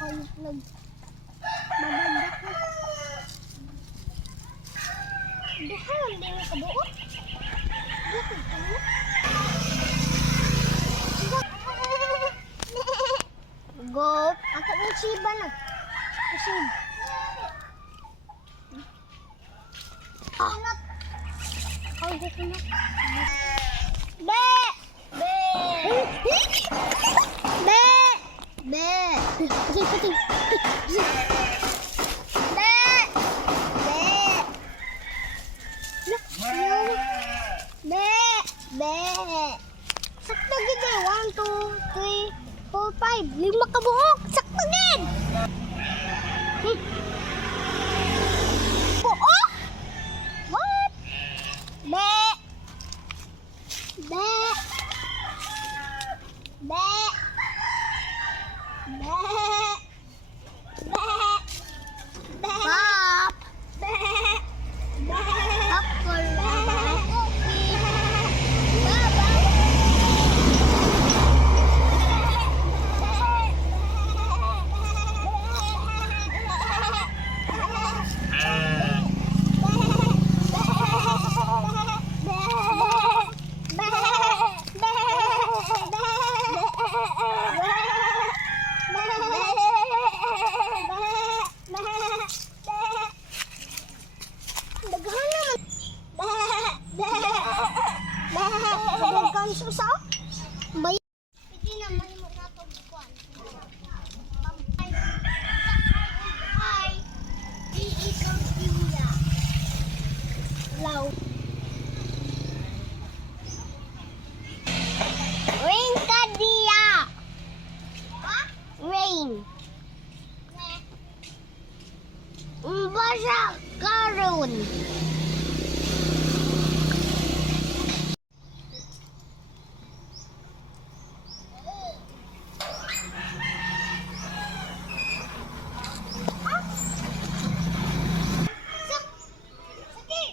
Kayop lang. Mabandak na. Duhan, hindi mo kabuo. Dukod ka mo. Go. Ako mo siba na. Kusib. Ay, dito na. Be! Be! Be! Be! Pusing, pusing. Be! Be! Be! Be! Sakto gid. 1, 2, 3, 4, 5. 5 kabuok. Sakto gid. Buok? What? Be! Be! Be! Be! Be! Be! Pop! Be! Be! Popcorn! Cookie! Baba! Susa? Bay. Hindi naman mo na ito bukuan. Hi. Iikaw siya. Law. Rain ka diya. Ha? Rain. Basa karon. Zacchi!